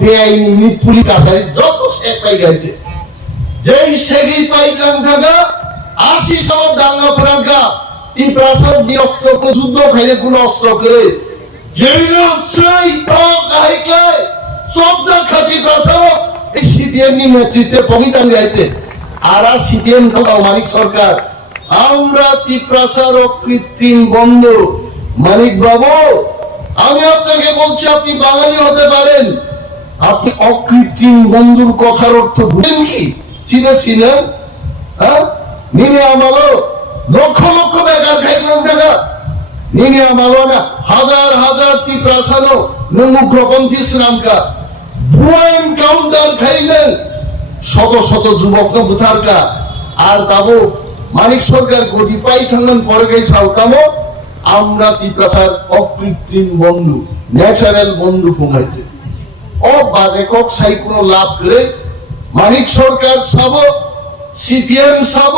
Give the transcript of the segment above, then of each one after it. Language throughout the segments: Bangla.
বেআইনি পুলিশ আসারি যত শেখ পাই গেছে যেই শেখই পাই কান থাকা 80 সাল দাঙ্গা প্রাঙ্গা এই প্রাসাদ দিয়ে অস্ত্র যুদ্ধ খাইলে কোন অস্ত্র করে যেই সেই টক হাইক্লাই সব যা খাতি প্রাসাদ এই সিপিএম নি নেতৃত্বে পবিতান গাইছে আর সিপিএম থাকা মানিক সরকার আমরা ত্রিপ্রাসার কৃত্রিম বন্ধু মানিক বাবু আমি আপনাকে বলছি আপনি বাঙালি হতে পারেন আপনি অকৃত্রিম বন্ধুর কথার অর্থ বুঝেন কি চিনেছিলেন হ্যাঁ নিনে আমালো লক্ষ লক্ষ বেকার খাইলেন টাকা নিনে আমালো না হাজার হাজার ত্রিপ্রাসানো নমুগ্রপন্থী ইসলামকা ভুয়া এনকাউন্টার খাইলেন শত শত যুবক বুথারকা আর তাবো মানিক সরকার গদি পাই থাকলেন পরে গাই সাউতামো আমরা ত্রিপ্রাসার অকৃত্রিম বন্ধু ন্যাচারাল বন্ধু কমাইছে ও বাজে কক সাই কোনো লাভ করে মানিক সরকার সাব সিপিএম সাব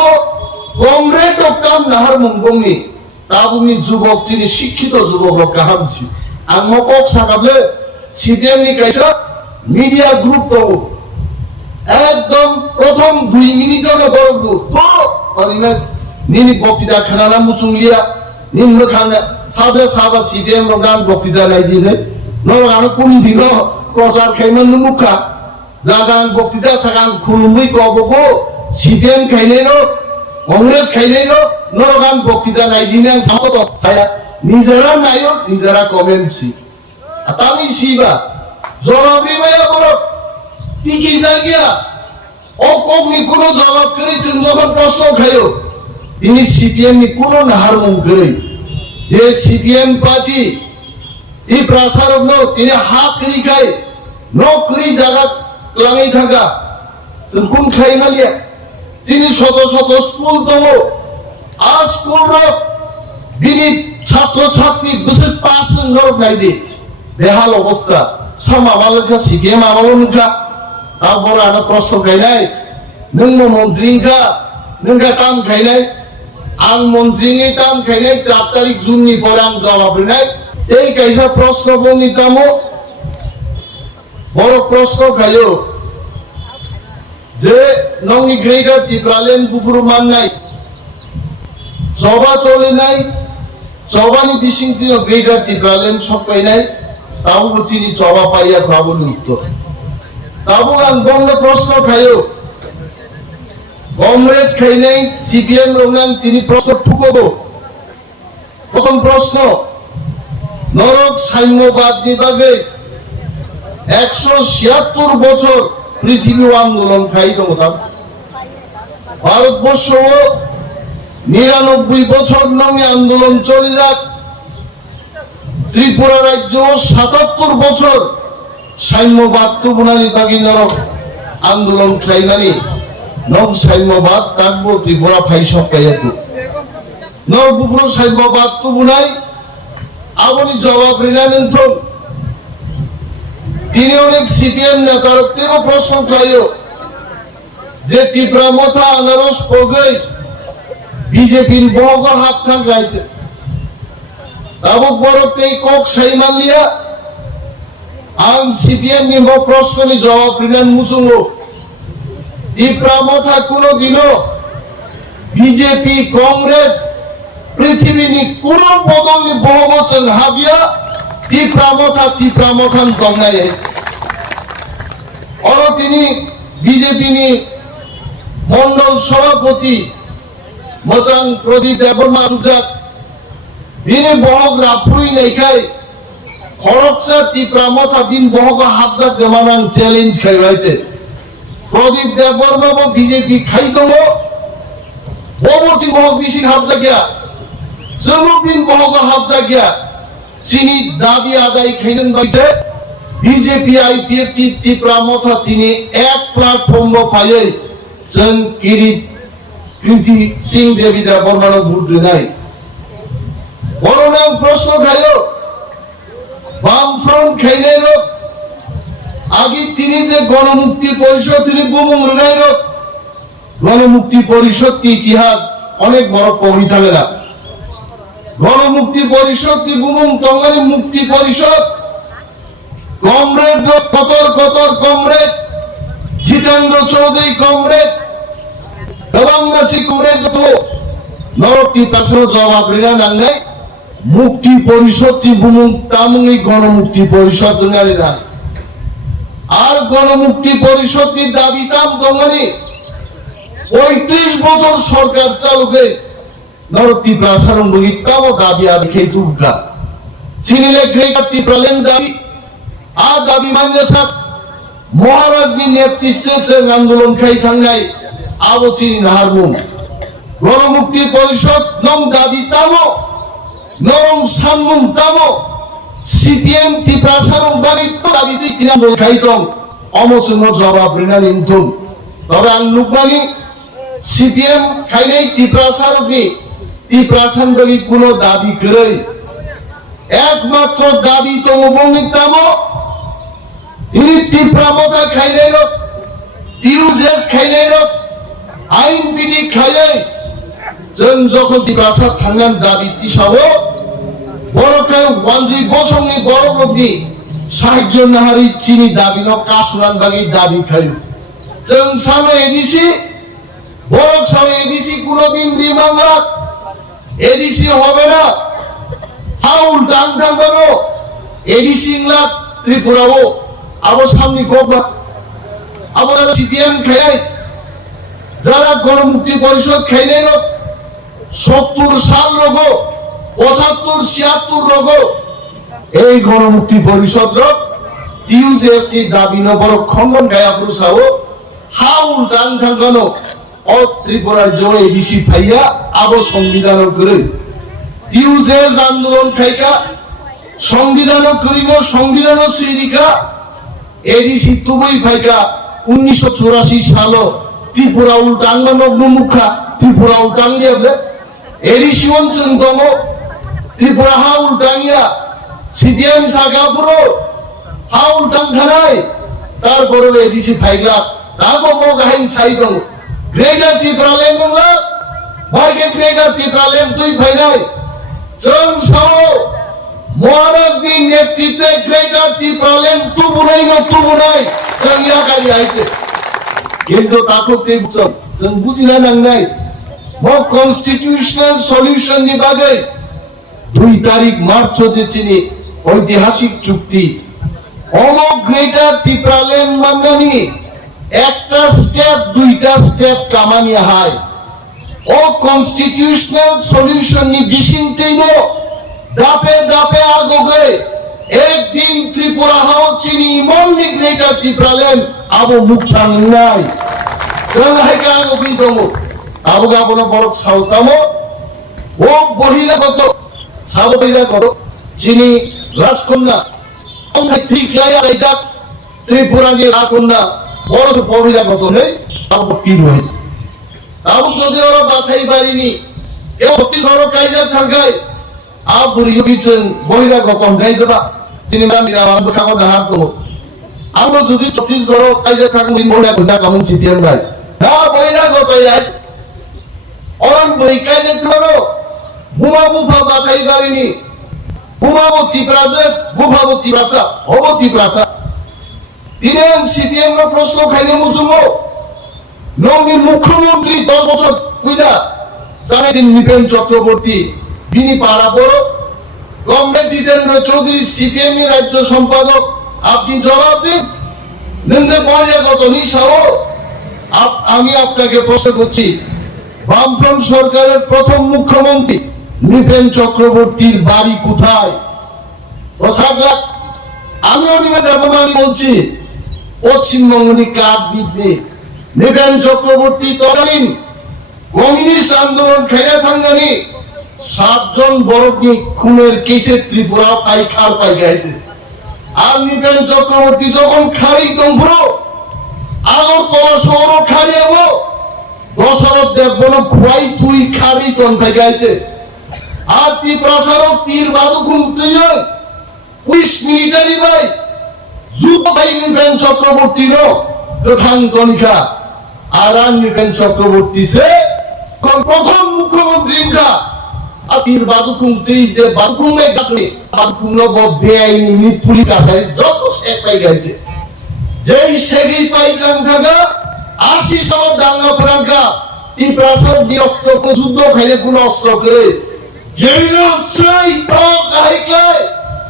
কমরেড কাম নাহার মুঙ্গনি তাবুনি যুবক যিনি শিক্ষিত যুবক কাহামছি আম কক সাকাবলে সিপিএম নি কাইসা মিডিয়া গ্রুপ তো একদম প্রথম 2 মিনিটের বড় গ্রুপ তো অনিমে নিনি বক্তৃতা খানা মুসুংলিয়া নিম্ন খানা সাবে সাবা সিপিএম রগান বক্তৃতা নাই দিনে নরগান কোন দিল প্রচার খাইমান মুখা জাগান বক্তৃতা সাগান খুলুমুই কবকো সিপিএম খাইলেনো কংগ্রেস খাইলেনো নরগান বক্তৃতা নাই দিনে সামত ছায়া নিজেরা নাইও নিজেরা কমেন্টসি আতামি সিবা জবাবি মায়া বড় টিকি জাগিয়া অকগ্নি কোনো জবাব করেছেন যখন প্রশ্ন খাইও তিনি সিপিএম নি কোনো নাহার মুখ করে যে সিপিএম পার্টি এই প্রাসারক নো তিনি হাত রিখাই নকরি জায়গা লাগাই থাকা কোন খাই মালিয়া তিনি শত শত স্কুল দল আর স্কুল রক বিনি ছাত্র ছাত্রী 20% লোক নাই দি বেহাল অবস্থা সাম আমালকা সিপিএম আমালকা তারপর আনা প্রশ্ন খাই নাই নঙ্গ মন্ত্রীকা নঙ্গা তাম খাই নাই আং মন্ত্রীনি তাম খাই নাই 4 তারিখ জুন নি পরে আং জবাব নাই এই কাইসা প্রশ্ন বনিতামো বড় প্রশ্ন খাইও যে নঙ্গি গ্রেটার ত্রিপ্রালেন পুকুর মান নাই সভা চলে নাই সবানি বিশিংতি গ্রেটার ত্রিপ্রালেন সব পাই নাই তাও চিনি জবা পাইয়া ভাবনি উত্তর তাবো আং বন্ধ প্রশ্ন খাইও কমরেড খাই নাই সিপিএম রোনাং তিনি প্রশ্ন ঠুকবো প্রথম প্রশ্ন নরক সাম্যবাদ বিভাগে 176 বছর পৃথিবী আন্দোলন খাই তোমার ভারতবর্ষ 99 বছর নামে আন্দোলন চলে যাক ত্রিপুরা রাজ্য 77 বছর সাম্যবাদ তুবনানি বাগি নরক আন্দোলন খাইনানি নব সাম্যবাদ থাকবো ত্রিপুরা ফাই সব খাইয়াতো নরপুর সাম্যবাদ তুবনাই আপনি জবাব রিনানেন তো তিনি অনেক সিপিএম নেতার তেরো প্রশ্ন খাইও যে ত্রিপুরা মথা আনারস পগৈ বিজেপির বহগ হাত থাক গাইছে তাবক বড়তেই কক সাইমান নিয়া আং সিপিএম নিব প্রশ্ন নি জবাব রিনান মুসুঙ্গো ত্রিপুরা মথা কোনো দিনও বিজেপি কংগ্রেস পৃথিবীনি কোন বদলি বহুবচন হাবিয়া ত্রিপ্রা মথান কংনাই অর তিনি বিজেপি নি মন্ডল সভাপতি মচাং প্রদীপ দেববর্মা সুজাত বিনি বহগ রাফুই নাইখাই খরকসা ত্রিপ্রা মথা বিন বহগ হাবজাক দেমানাং চ্যালেঞ্জ খাই হয়েছে প্রদীপ দেববর্মা বিজেপি খাই দম ববচি বহগ বিশি হাবজা গিয়া জমুবিন বহগ হাবজা গিয়া চিনি দাবি আদায় খাইলেন বাইছে বিজেপি আইপিএফ ত্রিপুরা মথা তিনি এক প্ল্যাটফর্ম পাইয়ে जों কৃতি সিং দেবী দেববর্মা ভোট নাই বড় নাম প্রশ্ন খাইও বামফ্রন্ট খাইলে লোক আগে তিনি যে গণমুক্তি পরিষদ তিনি বুমুং নাই লোক গণমুক্তি পরিষদ কি ইতিহাস অনেক বড় কবিতা বেলা গণমুক্তি পরিষদ কি বুমুং তঙ্গানি মুক্তি পরিষদ কমরেড কতর কতর কমরেড জিতেন্দ্র চৌধুরী কমরেড গবাংমাছি কমরেড তো নরকটি প্রশ্ন জবাব রিনা নাঙ্গাই মুক্তি পরিষদ ত্রিভুমুং তামুঙ্গি গণমুক্তি পরিষদ নারীরা আর গণমুক্তি পরিষদের দাবি তাম দঙ্গানি 35 বছর সরকার চালুকে নরকটি প্রাসারণ বগিতাম দাবি আর খেয়ে দুর্গা চিনিলে গ্রেটার ত্রিপ্রালেন দাবি আর দাবি মান্য সাথ মহারাজনী নেতৃত্বে আন্দোলন খাই থাঙ্গাই আবো চিনি নাহারমুন গণমুক্তি পরিষদ নম দাবি তামো নরম সানমুন তামো সিপিএম ত্রিপ্রাসারণ বাগিত দাবি দি কিনা খাইতম অমোচন জবাব রিনা নিন্তুন তবে আং লুকমানি সিপিএম খাইনাই ত্রিপ্রাসারণনি ত্রিপ্রাসারণ বাগি কোনো দাবি করে একমাত্র দাবি তমবঙ্গিতামো ইনি ত্রিপ্রামতা খাইলেন তিরুজেস খাইলেন আইন বিধি খাইলে जों যখন ত্রিপ্রাসাদ থাঙ্গান দাবি তিসাবো বড়কায় ওয়ানজি বসংনি বড়গ্রবনি সাহায্য নাহারি চিনি দাবি ন কাসুরান বাগি দাবি খাই जों সামনে এডিসি বড় সামনে এডিসি কোনদিন বিমানরা এডিসি হবে না হাউল ডান থাকবো এডিসি ইংলা ত্রিপুরাও আবো সামনে গবা আবো সিপিএম খাই যারা গণমুক্তি পরিষদ খাইলেন 70 সাল রোগ 75 76 রোগ এই গণমুক্তি পরিষদ টিউজেসটি দাবি ন বড় খণ্ডন গায়া প্রসাও হাউল ডান থাকানো অ ত্রিপুরার জয় এডিসি ফাইয়া আবো সংবিধান করে টিউজেস আন্দোলন খাইকা সংবিধান করিব সংবিধান শ্রীরিকা এডিসি তুবই ফাইকা 1984 সাল ত্রিপুরা উল্টাঙ্গ নগ্নমুখা ত্রিপুরা উল্টাঙ্গিয়া এডিসি অঞ্চল দম ত্রিপুরা হা উল্টাঙ্গিয়া সিপিএম সাগাপুর হা উল্টাং থানায় তারপরে এডিসি ফাইলা তারপর গাহিন সাই দম গ্রেটার ত্রিপুরালেন দংলা ভাইকে গ্রেটার ত্রিপুরালেন তুই ফাইনাই जों सावो মহারাজনী নেতৃত্বে গ্রেটার ত্রিপুরালেন তুবুনাই ন তুবুনাই जों ইয়া গালি আইতে কিন্তু তাকতে जों বুঝিলা নাংনাই ম কনস্টিটিউশনাল সলিউশন নি বাগে 2 তারিখ মার্চ যে চিনি ঐতিহাসিক চুক্তি অম গ্রেটার ত্রিপুরালেন মাননানি একটা স্টেপ দুইটা স্টেপ কামানি হাই ও কনস্টিটিউশনাল সলিউশন নি বিশিন্তেইব দাপে দাপে আগবে একদিন ত্রিপুরা হাও চিনি ইমন নি গ্রেটার ত্রিপুরালেন আবো মুক্তাং নাই जों हायका আগবি দম আবো গাবনো বড় সাউতামো ও বহিরাগত সাববহিরাগত চিনি রাজকন্যা অঙ্গাই ঠিক লাইয়া লাইজা ত্রিপুরা নি রাজকন্যা বড় বহিরাগত নেই আবো কি হই আবু যদি ওরা বাছাই পারিনি এ অতি বড় কাইজার থাকায় আব বুড়ি বিচন বহিরাগত গাই দেবা চিনিমা মিরা আমবো থাকো দাহার তো আমরা যদি ছত্তিশগড় কাইজার থাকুন দিন বড় একটা কামন সিপিএম ভাই না বহিরাগত আই অরন বুড়ি কাইজার থাকো বুমাবু ফা বাছাই পারিনি বুমাবু ত্রিপ্রাজে বুমাবু ত্রিপ্রাসা হবো ত্রিপ্রাসা তিনেন সিপিএম এর প্রশ্ন খাইলে মুসুমো নবীর মুখ্যমন্ত্রী 10 বছর কইরা জানেন নিপেন চক্রবর্তী বিনি পাড়া বড় কমরেড জিতেন্দ্র চৌধুরী সিপিএম এর রাজ্য সম্পাদক আপনি জবাব দিন নিন্দে বহিরাগত নিশাও আমি আপনাকে প্রশ্ন করছি বামফ্রন্ট সরকারের প্রথম মুখ্যমন্ত্রী নিপেন চক্রবর্তীর বাড়ি কোথায় আমি অনিমেষ বলছি পশ্চিমবঙ্গনি কার দিবে নিপেন চক্রবর্তী তদানীন কমিউনিস্ট আন্দোলন খেলে থাঙ্গানি 7 জন বড়কি খুনের কেসে ত্রিপুরা পাইখার পাই গেছে আর নিপেন চক্রবর্তী যখন খারি দম্ভ্র আগরতলা শহর খারিয়াবো দশরথ দেববন খুয়াই তুই খারি তন গেছে আর ত্রিপ্রাসারক তীর বাদু ঘুমতে যায় 20 মিলিটারি ভাই যুদ্ধ ভাই নিপেন চক্রবর্তী প্রধান কনিকা আর নিপেন চক্রবর্তী সে প্রথম মুখ্যমন্ত্রী আতির বাদুকুমতেই যে বাদুকুমে কাটলে বাদুকুম বেআইনি পুলিশ আছে যত এক পাই গেছে যেই সেগি পাইকান থাকা 80 সন দাঙ্গা ফ্রাঙ্কা ই প্রাসাদ দি অস্ত্র যুদ্ধ খাইলে কোন অস্ত্র করে যেই সেই টক আইকায়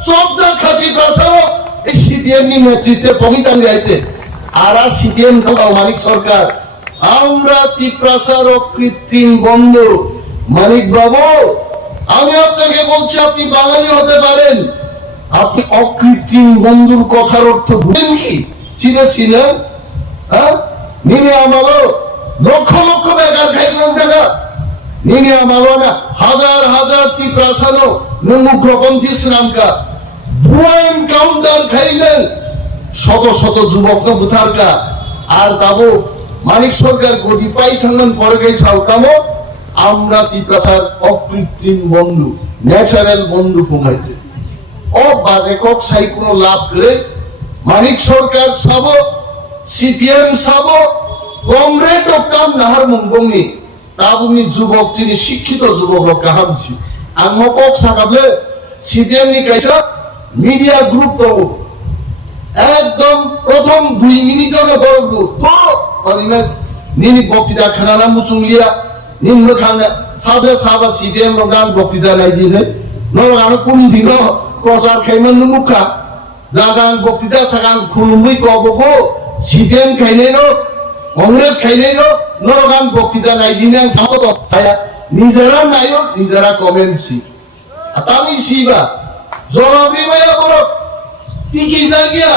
সব যা খাতি প্রাসাদ এই সিপিএম নি নেতৃত্বে পবিতান গাইছে আর সিপিএম থাকা মানিক সরকার আমরা ত্রিপ্রাসার কৃত্রিম বন্ধু মানিক বাবু আমি আপনাকে বলছি আপনি বাঙালি হতে পারেন আপনি অকৃত্রিম বন্ধুর কথার অর্থ বুঝেন কি চিনেছিলেন হ্যাঁ নিনে আমালো লক্ষ লক্ষ বেকার খাইলেন টাকা নিনে আমালো না হাজার হাজার ত্রিপ্রাসাদ নমুগ্রপন্থী শ্রীরামকা ভুয়া এনকাউন্টার খাইলেন শত শত যুবক বুথারকা আর তাবো মানিক সরকার গদি পাই থাকলেন পরে গেই সাউতামো আমরা ত্রিপ্রাসার অকৃত্রিম বন্ধু ন্যাচারাল বন্ধু কমাইছে ও বাজে কক সাই কোনো লাভ করে মানিক সরকার সাব সিপিএম সাব কংগ্রেস ডক্টর নাহার মুংবংনি তাবুনি যুবক যিনি শিক্ষিত যুবক কাহামছি আং কক সাকাবলে সিপিএম নি কাইসা মিডিয়া গ্রুপ তো একদম প্রথম 2 মিনিটের বড় গ্রুপ তো অনিমে নিনি বক্তৃতা খানা মুচুংলিয়া নিম্ন খানা সাবে সাবা সিপিএম রগান বক্তৃতা নাই দিনে নরগান কোন দিন প্রচার খাইমান মুখা জাগান বক্তৃতা সাগান খুলুমই কবকো সিপিএম খাইনেরো কংগ্রেস খাইনেরো নরগান বক্তৃতা নাই দিনে আং সামত ছায়া নিজেরা নাইও নিজেরা কমেন্ট সি আতামি সিবা জবাবি মায়া বড় টিকি জাগিয়া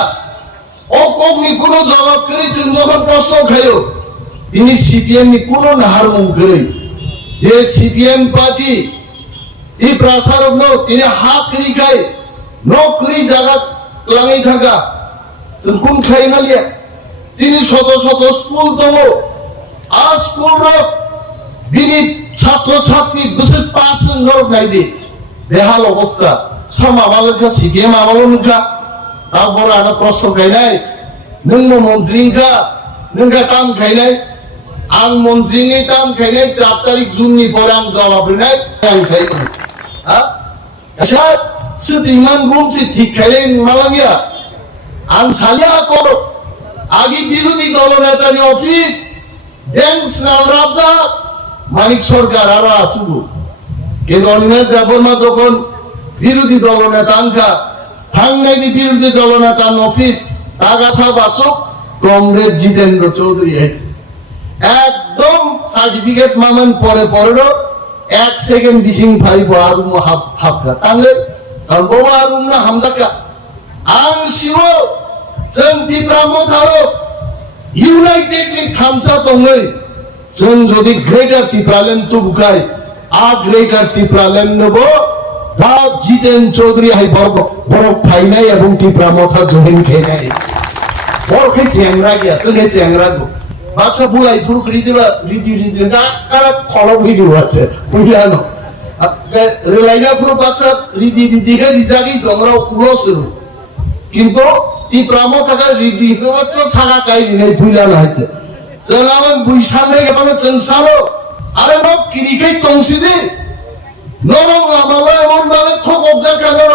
অকগ্নি কোনো জবাব করে যখন প্রশ্ন খাইও তিনি সিপিএম নি কোনো নাহার মুখ করে যে সিপিএম পার্টি এই প্রসারক নো তিনি হাত করি খায় নকরি জায়গা লাঙাই থাকা কোন খাই নালিয়া তিনি শত শত স্কুল দম আর স্কুল বিনি ছাত্র ছাত্রী বসে পাস নরক নাই দি বেহাল অবস্থা সাম আমালকা সিপিএম আমালো নুকা তারপর আনা প্রশ্ন খাইনাই নং মন্ত্রীকা নঙ্গা তাম খাইনাই আং মন্ত্রী তাম খাইনাই 4 তারিখ জুন নি পরে আং জবাব নাই আং চাই হ্যাঁ আচ্ছা সুতিমান গুণ সি ঠিক খাইলে মালাঙ্গিয়া আং সালিয়া কর আগে বিরোধী দল নেতা নি অফিস ড্যান্স না রাজা মানিক সরকার আর আসুব কিন্তু অনিমেষ দেববর্মা যখন বিরোধী দল নেতা আঙ্কা থাংনাইনি বিরোধী দল নেতা অফিস টাকা সব আছো কংগ্রেস জিতেন্দ্র চৌধুরী হয়েছে একদম সার্টিফিকেট মামান পরে পরেরও 1 সেকেন্ড ডিসিং ফাই বারুম হাফকা তাহলে কারণ বাবা আরুম না হামজাকা আং শিও जों ত্রিপ্রামো থারো ইউনাইটেডলি থামসা দङै जों যদি গ্রেটার ত্রিপ্রালেন তুবকাই আ গ্রেটার ত্রিপ্রালেন নব दा জিতেন চৌধুরী হাই বড় ফাইনাই এবং ত্রিপ্রামো থা জহিন খেনাই বড় खे চেংরা গিয়া जों চেংরা গো বাক্সা বুলাই ফুরু রিদিবা রিদি না কারা খলো ভিডিও আছে বুঝানো রেলাইনা পুরো বাক্সা রিদি কে রিজাগি তোমরা কুলোসু কিন্তু ত্রিপ্রামো থাকা রিদি হচ্ছে সাগা কাই নাই বুইলা নাইতে जों आमन बुइसाने गेबानो जों सारो आरो मा किरिकै तंसिदि नरम लामाला एमन भाবে ठकक जाकानो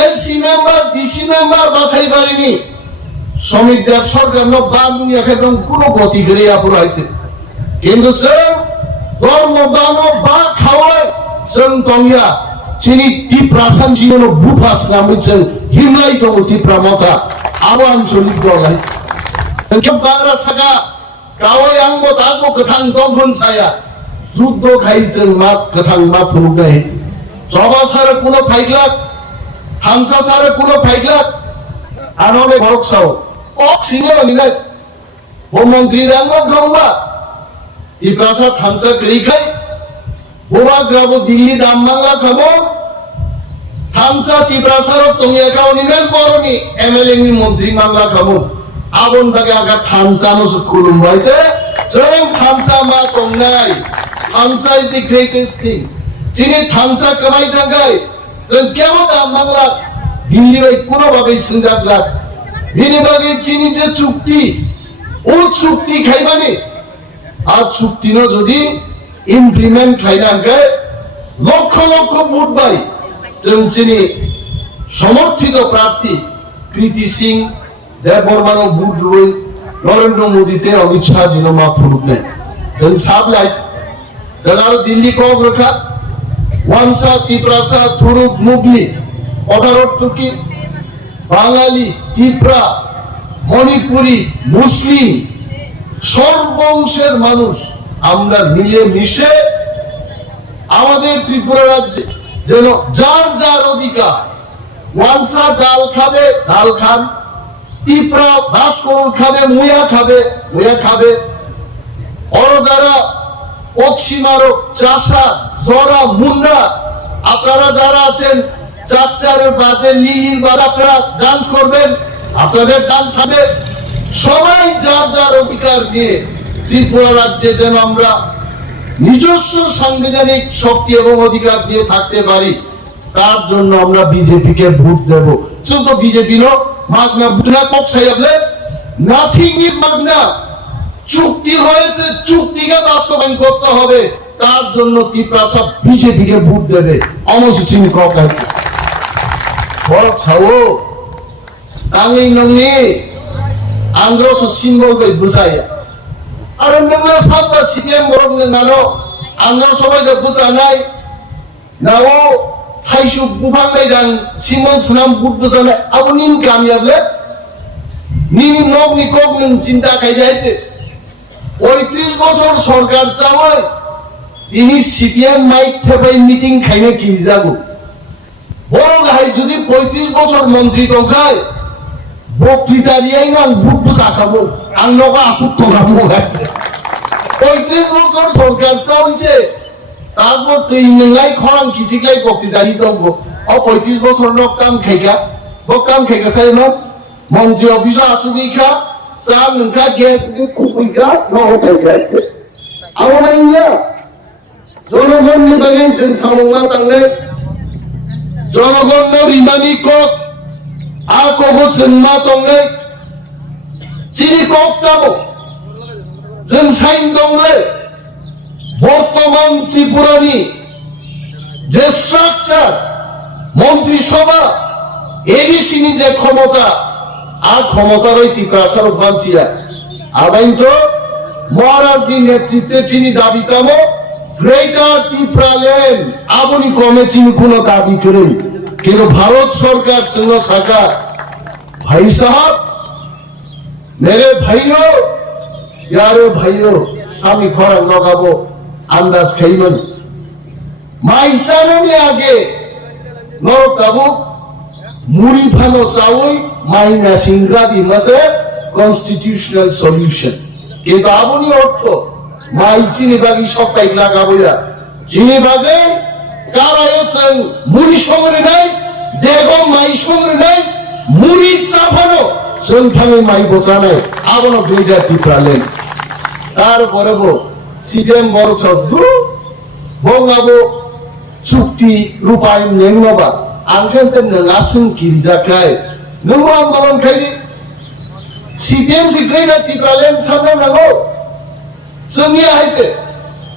एलसी मेम्বার ডিসি মেম্বার বাছাই পারিনি শ্রমিক দেব সরকার ন বান্দুনি একদম কোনো গতি করে আপুরাইছে কিন্তু जों ধর্ম দানো বা খাওয়ায় जों তমিয়া চিনি ত্রিপ্রাসান জীবন বুফাস নামছে হিমলাই তো ত্রিপ্রামতা আবাঞ্চলিক দলাই संख्या बारा सगा गावै आंबो दागो गथां दंफोन साया जुद्ध खाइजों मा गथां मा फुलुगना हेति जबा सारे कुनो फाइगलाक थामसा सारे कुनो फाइगलाक आनोले भरकसाव अक सिङो निनाय हो मन्त्री दांगो गंबा इप्रासा थामसा गरिखाय बोरा ग्राबो दिल्ली दाममांगा खबो थामसा तिप्रासार तंगियाकाव निनाय बरनि एमएलए नि मन्त्री मांगा खबो आबन बागे आगा थामसानो सुकुलुम बायचे जों थामसा मा तंनाय थामसा इज द ग्रेटेस्ट थिंग जिनि थामसा कमाय थांगाय जों केबो दाममांला दिल्ली बाय कोनो बागे सिंजागला बिनि बागे जिनि जे चुक्ति ओ चुक्ति खाइबानि आ चुक्तिनो जदि इमप्लिमेंट खाइनांगे लक्ष लक्ष भोट बाय जों जिनि समर्थित प्रार्थी প্রীতি সিং দেববর্মানো বুট রই নরেন্দ্র মোদীতে অমিত শাহ জিনোমা ফুরুক নেই जों साबलाय जों दिल्ली को रखा वानसा तिप्रासा थुरुक मुगली अठारह तुर्की बांगाली तिप्रा मणिपुरी मुस्लिम সর্বংশের মানুষ আমরা মিলে মিশে আমাদের ত্রিপুরা রাজ্যে যেন যার যার অধিকার ওয়ানসা ডাল খাবে ডাল খান তিপ্রা ভাস্কর খাবে মুয়া খাবে और যারা পশ্চিমারক চাষা জরা মুন্ডা আপনারা যারা আছেন চাচারের বাজে লিলির বাদ আপনারা ডান্স করবেন আপনাদের ডান্স হবে সবাই যার যার অধিকার নিয়ে ত্রিপুরা রাজ্যে যেন আমরা নিজস্ব সাংবিধানিক শক্তি এবং অধিকার নিয়ে থাকতে পারি তার জন্য আমরা বিজেপি কে ভোট দেব শুধু বিজেপি নো মাগনা বুটনা কক সাইবলে নাথিং ইজ মাগনা চুক্তি হয়েছে চুক্তিকে বাস্তবায়ন করতে হবে তার জন্য ত্রিপ্রাসা বিজেপি কে ভোট দেবে অমসচিন কক আছে বড় ছাও তাঙ্গি নংনি আন্দ্রস সিম্বল বে বুঝাইয়া আর নংনা সাববা সিপিএম বরং নানো আন্দ্র সবাই দে বুঝানাই নাও থাইসু বুফাংনাই দাং সিম্বল সুনাম বুট বুঝানাই আবু নিন কামিয়াবলে নিন নগনি কক নং চিন্তা খাইজাইতে 35 বছর সরকার চাওয়ায় তিনি সিপিএম মাইক থেকে মিটিং খাইনে কি যাবো বড় গাই যদি 35 বছর মন্ত্রী দংখায় বক্তৃতা দিয়াই না বুট বুঝা খাবো আন্নকা আসুক তোলামো আছে 35 বছর সরকার চাওইছে তারপর তুই নঙ্গাই খরাং কিসিকাই বক্তৃতা দি দংব ও 35 বছর লোক কাম খাইকা সাই ন মন্ত্রী অফিসে আসুগিখা सा नंका गैस दिन कुपिका न होता गैस आवनाइया जनगण नि बागै जों सामंगा तांने जनगण न रिमानि कक आ कबो जोंमा दंने चिनि कक दाबो जों साइन दंले बर्तमान त्रिपुरानि जे स्ट्राकचार মন্ত্রিসভা এবিসিনি যে ক্ষমতা আর ক্ষমতার ওই ত্রিপ্রাসার বাঞ্চিয়া আবাইন তো মহারাজজি নেতৃত্বে চিনি দাবিতাম গ্রেটার ত্রিপুরাল্যান্ড আবনি কমে চিনি কোনো দাবি করে কিন্তু ভারত সরকার জন্য শাখা ভাই সাহেব মেরে ভাইও यारे भाइयों স্বামী খরা লাগাবো আন্দাজ খাইবেন মাইসানে আগে নরতাবু মুড়ি ফানো চাউই মাইনা সিংরাদি মাসে কনস্টিটিউশনাল সলিউশন কিন্তু আপনি অর্থ মাই চিনি বাগি সবটাই লাগাবো চিনি বাগে কারায়ছেন মুড়ি সঙ্গে নাই দেব মাই সঙ্গে নাই মুড়ি চাপানো সন্থানে মাই বোঝানে আবনো দুইটা টিপালেন তারপরে সিপিএম বড় সদ্দু বঙ্গাবো চুক্তি রূপায়ণ নেনবা আনখানতে নাসুন কিরিজাকায় নমো আন্দোলন খাইদি সিপিএম সিক্রেটা টিপালেন সামনে নাগো সমিয়া হইছে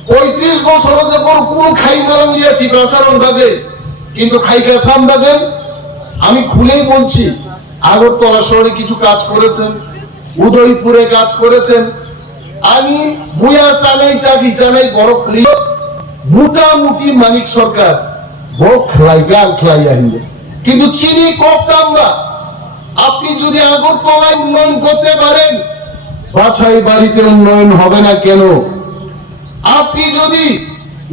35 বছর যে বড় কোন খাই মারাম দিয়া টিপাসার অন্দাদে কিন্তু খাইকা সামদাদে আমি খুলেই বলছি আগরতলা শহরে কিছু কাজ করেছেন উদয়পুরে কাজ করেছেন আমি মুয়া চালাই চাকি চালাই বড় প্রিয় মোটামুটি মানিক সরকার বড় খেলাই গাল খেলাই আনবে কিন্তু চিনি করতাম না আপনি যদি আগরতলায় উন্নয়ন করতে পারেন বাছাই বাড়িতে উন্নয়ন হবে না কেন আপনি যদি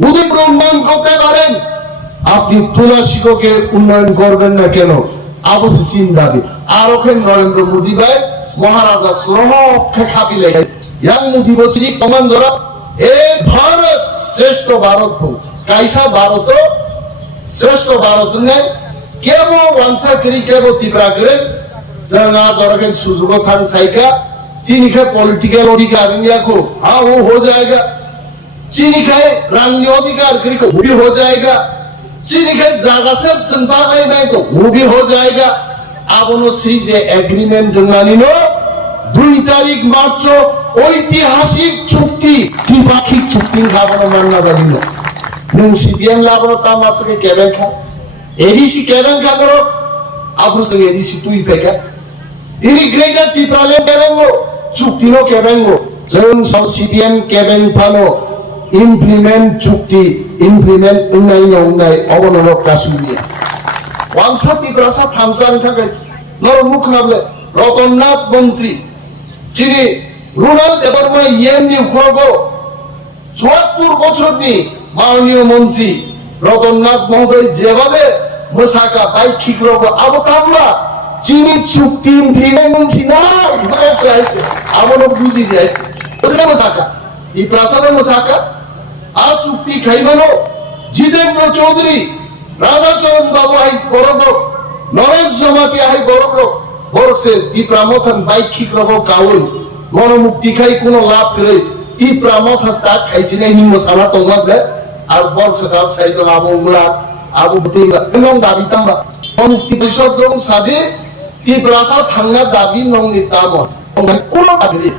উদয়পুর উন্নয়ন করতে পারেন আপনি তুলাশিকে উন্নয়ন করবেন না কেন অবশ্যই চিন্তা দিই আর ওখানে নরেন্দ্র মোদী ভাই মহারাজা সরহকে খাবি লেগে ইয়াং মোদী বলছি কমান জরা এ ভারত শ্রেষ্ঠ ভারত কাইসা ভারত শ্রেষ্ঠ ভারত নেই কেবল ওয়ানসা করি কেবল তীব্রা করে जाना जरगन सुजुगो थान साइका चीनी का पॉलिटिकल अधिकार इंडिया को हाँ वो हो जाएगा चीनी का रांगी अधिकार करी को वो भी हो जाएगा चीनी का जागा से जनता का नहीं तो वो भी हो जाएगा अब उन्होंने सी जे एग्रीमेंट जंगानी नो 2 तारीख मार्च ऐतिहासिक चुक्ति त्रिपाक्षिक चुक्ति खाबनो मानना बादिनो नों सीपीएम लाबनो तामासके केबेन खा एडीसी केबेन खा करो आप लोग एडीसी तू ही पेका Integrated Tiprale Kebengo, Chuktino Kebengo, Zon South CPM Keben Pano, implement Chukti, implement Unai, Obono Kasuya. Once Tiprasa Tanzan Taket, no Muknable, Rotonat Montri, Chini, Rural Department Yen New Krogo, ৭৪ বছর নিয়ে মাননীয় মন্ত্রী রতননাথ মহোদয় যেভাবে মশাকা বাইক ঠিক রোগ আবতামলা চিনি চুক্তি ইমপ্লিমেন্ট নাই আবনো বুঝি যায় ওসে মশাকা এই প্রাসাদ মশাকা আ চুক্তি খাইমানো জিতেন্দ্র চৌধুরী রাধাচরণ বাবু আই বড়গ নরেশ জমাতি আই বড়গ বরসে এই প্রামথান বাইক ঠিক রোগ কাউল গণমুক্তি খাই কোনো লাভ করে এই প্রামথ হাস্তা খাইছি না হিম মশালা তোমাকে আর বর্ষকাল সাইতো আবুলা আবু তিলা এবং দাবি তাম্বা মুক্তি পরিষদ এবং সাদে তি প্রাসা থাঙ্গা দাবি নং নিতাম কোন দাবি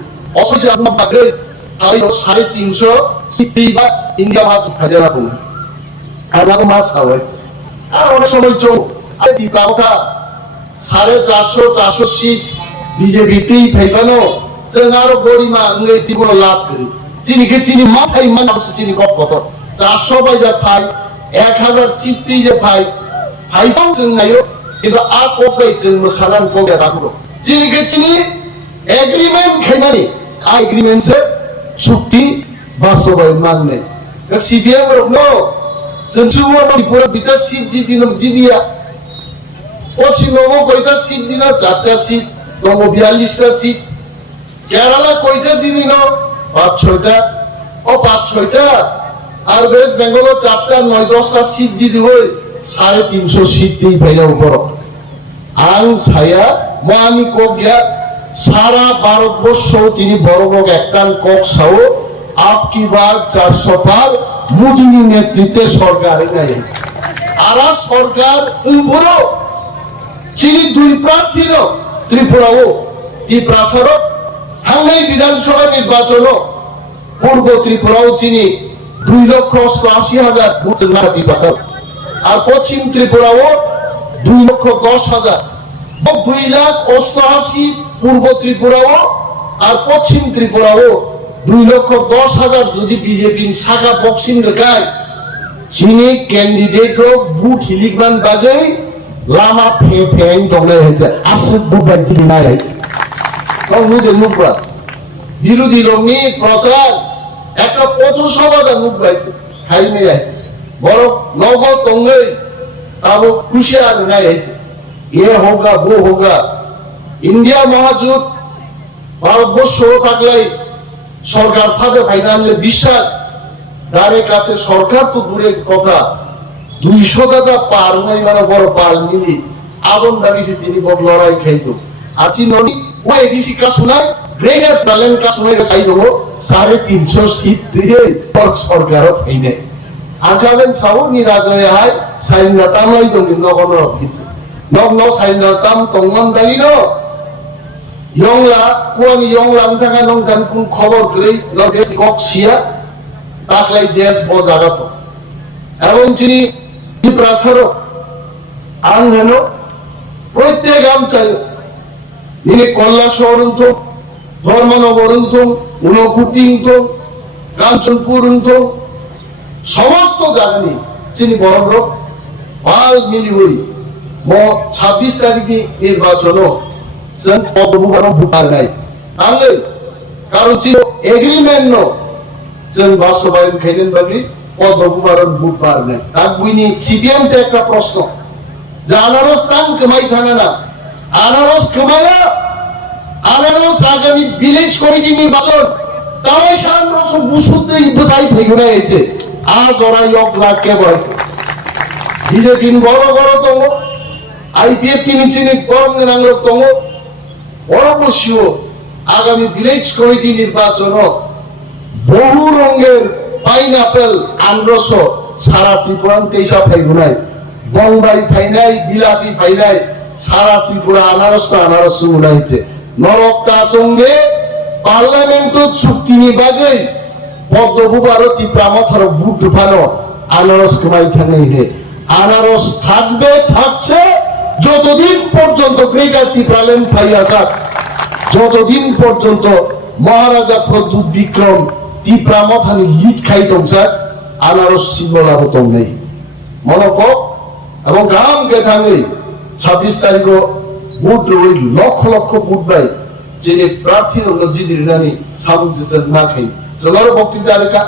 অসুবিধা আত্মা পাগরে তাই 350 সিটি বা ইন্ডিয়া মাছ খাজা না কোন আর লাগো মাছ খাওয়াই আর অনেক সময় চো আর দি প্রামথা 450 সিট বিজেপি টি ফাইবানো जोंहारो गरिमा ओंगे तिबो लाभ करी चिनी के चिनी माथाय मानस चिनी कप कत 400 बाय जा फाइ 1000 सिटी जे फाइ फाइबां जों नायो किन्तु आ कपै जों मोसानान कपे राखो चिनी के चिनी एग्रीमेंट खाइनानि आ एग्रीमेंट से चुक्ति बास्तबायन मानने दा सीपीएम रनो जों सुबो पुरा beta seat जिदिया Paschim Banga कयटा seat दिना 4टा सीट दङ 42टा सीट কেরালা কয়টা দিন 5-6টা ও 5-6টা আর ওয়েস্ট বেঙ্গল 4টা 9-10টা সিট জিদি হই 350 সিট দিই ভাইয়া উপর আং ছায়া মানি কোগিয়া সারা ভারতবর্ষ তিনি বড়বগ একটান কক সাও আপকি বার 400 পার মোদির নেতৃত্বে সরকার নাই আরা সরকার উপর চিনি দুই প্রার্থী ত্রিপুরাও এই প্রাসাদ থাঙ্গাই বিধানসভা নির্বাচন পূর্ব ত্রিপুরাও চিনি 2,88,000 ভোট না দিবাসার আর পশ্চিম ত্রিপুরাও 2,10,000 2,88,000 পূর্ব ত্রিপুরাও আর পশ্চিম ত্রিপুরাও 2,10,000 যদি বিজেপি শাখা বক্সিং রেখায় চিনি ক্যান্ডিডেট বুট হিলিকমান বাজে লামা ফেং দংলে হয়েছে আসে বুবাই চিনি নাই হয়েছে বিরোধী রঙি প্রচার একটা পথসভা মুখ পাইছে খাই নিয়ে যাচ্ছে বড় নব তঙ্গে তাবো খুশি আর নাই যাচ্ছে এ হোগা वो होगा ইন্ডিয়া মহাজোট ভারতবর্ষ থাকলে সরকার ফাঁদে ফাইনালে বিশ্বাস দাঁড়ে কাছে সরকার তো দূরের কথা 200 টাকা পার নাই মানে বড় পাল মিলি আগুন দাবিছে তিনি বড় লড়াই খাইতো আছি ননি वो एडीसी का सुना ग्रेटर टैलेंट का सुना का साइड हो 350 सीट दिए और सरकार फाइने आजाबेन साउ नि राजय हाय साइन नटामय दं नगन रबित नग साइन नटाम तंगन दालिनो यंगला कुआं यंगला थांगा नं दानकुं खबर गरै नदेश कक सिया ताकलाई देश बजागत এবং যিনি প্রাসাদ আং হেনো প্রত্যেক আমচাই ini Kollaswar untuk, Dharmanagor untuk, Unokuti untuk, Kanchanpur untuk, সমস্ত জায়গায় চিনি বড় ভাল মিলি হই ম 26 তারিখে নির্বাচন সন পদবুবার ভোটার নাই তাহলে কারণ ছিল এগ্রিমেন্ট নো সন বাস্তবায়ন খেলেন বাকি পদবুবার ভোটার নাই তাক বুইনি সিপিএম তে একটা প্রশ্ন জানারস্থান কমাই থানা না আনারস কমায়া আনারস আগামী ভিলেজ কমিটি নির্বাচন তাই সামনে বুসুতে ইবসাই ফেগুনা হয়েছে আজ ওরা ইয়ক লাগকে বলে বিজেপি বড় বড় তঙ্গ আইপিএফ তিনি চিনি গরম নাঙ্গ তঙ্গ বড় বসিও আগামী ভিলেজ কমিটি নির্বাচন বহু রঙের পাইনাপেল আনরস সারা ত্রিপুরান তেইশা ফেগুনায় বম্বাই ফাইনাই বিলাতি ফাইনাই সারা ত্রিপুরা আনারস তো আনারস উড়াইছে নরকটা সঙ্গে পার্লামেন্ট চুক্তি নিবাগে পদ্মভূভারতী প্রামথর বুট ঢুকানো আনারস কমাই খানে আনারস থাকবে থাকছে যতদিন পর্যন্ত গ্রেটার ত্রিপুরালেন ফাইয়াসাক, যতদিন পর্যন্ত মহারাজা প্রদ্যুৎ বিক্রম ত্রিপুরা মথানি লিড খাইতম স্যার আনারস সিঙ্গলা হতম নেই মনক এবং গাম গেথাঙ্গি 26 তারিখ ভোট ওই লক্ষ লক্ষ ভোট বাই যে প্রার্থীর জিদিরানি সামুজিসের না খাই চলার বক্তৃতা রেখা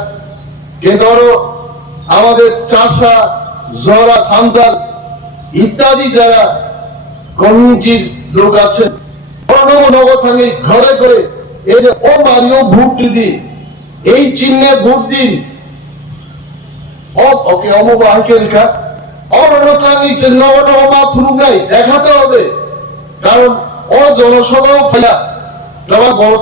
কে ধরো আমাদের চাষা জরা সান্তাল ইত্যাদি যারা কমিউনিটির লোক আছেন নগর ঘরে করে এই যে ও মারিও ভোট দিদি এই চিহ্নে ভোট দিন ওকে অমবাহকে রেখা দেখাতে হবে কারণ ও জনসভা ফাইয়া তোমার গড়